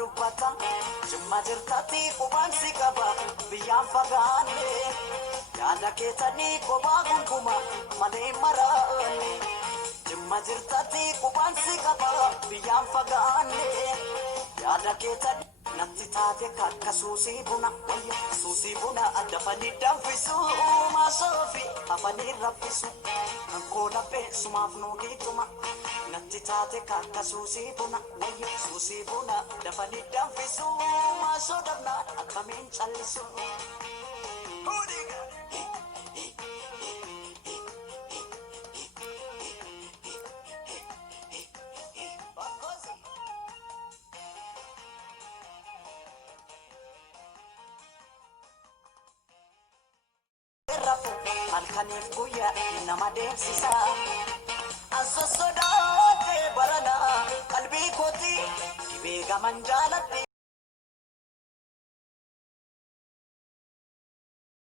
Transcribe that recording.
dubbata Jimma jirtatti qubaan si qaba biyyaan fagaanne Yaada keessanii kophaa gonkumaa malee maraanne Jimma jirtatti qubaan si qaba biyyaan fagaanne Yaada keessanii Namti taate kakka suusii buna wayya suusii buna addafanii danfisu maasofi hafanii rabbisu Ankoo laphee sumaaf nuudituma Namti taate kakka suusii buna wayya suusii buna addafanii danfisu maasoo dabnaan akkamiin callisu Halkaniif guyyaa nama deemsisa Asossodaatee barana qalbii kooti dhibee gaman jaaladhe